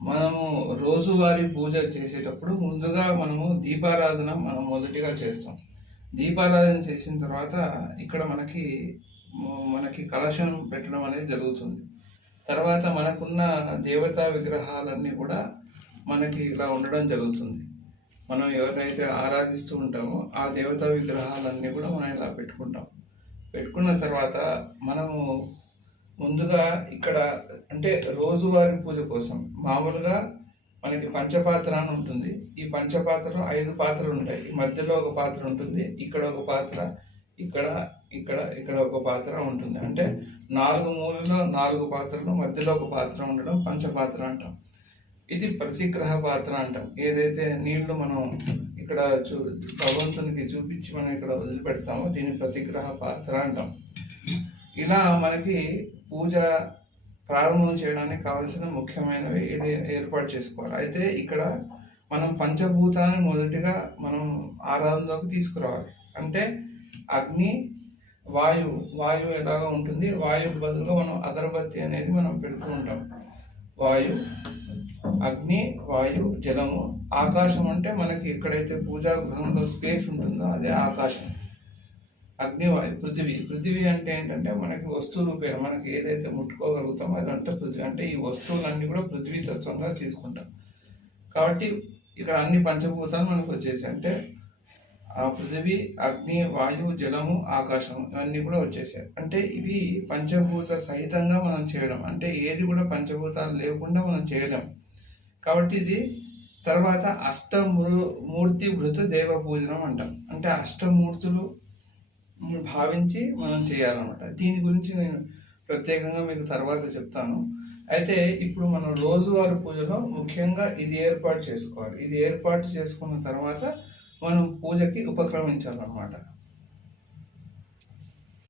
మనము రోజువారీ పూజ చేసేటప్పుడు ముందుగా మనము దీపారాధన మనం మొదటిగా చేస్తాం. దీపారాధన చేసిన తర్వాత ఇక్కడ మనకి కలశం పెట్టడం అనేది జరుగుతుంది. తర్వాత మనకున్న దేవతా విగ్రహాలన్నీ కూడా మనకి ఇలా ఉండడం జరుగుతుంది. మనం ఎవరినైతే ఆరాధిస్తూ ఉంటామో ఆ దేవతా విగ్రహాలన్నీ కూడా మనం ఇలా పెట్టుకుంటాం. పెట్టుకున్న తర్వాత మనము ముందుగా ఇక్కడ అంటే రోజువారీ పూజ కోసం మామూలుగా మనకి పంచపాత్ర అని ఉంటుంది. ఈ పంచపాత్రలో 5 పాత్రలు ఉంటాయి. ఈ మధ్యలో ఒక పాత్ర ఉంటుంది, ఇక్కడ ఒక పాత్ర, ఇక్కడ ఇక్కడ ఇక్కడ ఒక పాత్ర ఉంటుంది. అంటే 4 మూలలో 4 పాత్రలు, మధ్యలో ఒక పాత్ర ఉండడం పంచపాత్ర అంటాం. ఇది ప్రతిగ్రహ పాత్ర అంటాం. ఏదైతే నీళ్లు మనం ఇక్కడ భగవంతునికి చూపించి మనం ఇక్కడ వదిలిపెడతామో దీన్ని ప్రతిగ్రహ పాత్ర అంటాం. ఇలా మనకి పూజ ప్రారంభం చేయడానికి కావాల్సిన ముఖ్యమైనవి ఇది ఏర్పాటు చేసుకోవాలి. అయితే ఇక్కడ మనం పంచభూతాన్ని మొదటిగా మనం ఆరాధనలోకి తీసుకురావాలి. అంటే అగ్ని, వాయువు ఎలాగా ఉంటుంది, వాయువుకి బదులుగా మనం అగరబత్తి అనేది మనం పెడుతూ ఉంటాం. వాయు, అగ్ని, వాయు, జలము, ఆకాశం. అంటే మనకి ఎక్కడైతే పూజా గృహంలో స్పేస్ ఉంటుందో అదే ఆకాశం. అగ్నివాయు, పృథివీ అంటే ఏంటంటే మనకి వస్తు రూపేణ మనకి ఏదైతే ముట్టుకోగలుగుతామో అదంటే పృథివీ. అంటే ఈ వస్తువులన్నీ కూడా పృథివీ తత్వంగా తీసుకుంటాం. కాబట్టి ఇక్కడ అన్ని పంచభూతాలు మనకు వచ్చేసాయి. అంటే ఆ పృథివీ, అగ్ని, వాయువు, జలము, ఆకాశం ఇవన్నీ కూడా వచ్చేసాయి. అంటే ఇవి పంచభూత సహితంగా మనం చేయడం. అంటే ఏది కూడా పంచభూతాలు లేకుండా మనం చేయలేం. కాబట్టి ఇది తర్వాత అష్టమూర్తి భృత దేవ పూజనం అంటాం. అంటే అష్టమూర్తులు భావించి మనం చేయాలన్నమాట. దీని గురించి నేను ప్రత్యేకంగా మీకు తర్వాత చెప్తాను. అయితే ఇప్పుడు మనం రోజువారీ పూజలో ముఖ్యంగా ఇది ఏర్పాటు చేసుకోవాలి. ఇది ఏర్పాటు చేసుకున్న తర్వాత మనం పూజకి ఉపక్రమించాలన్నమాట.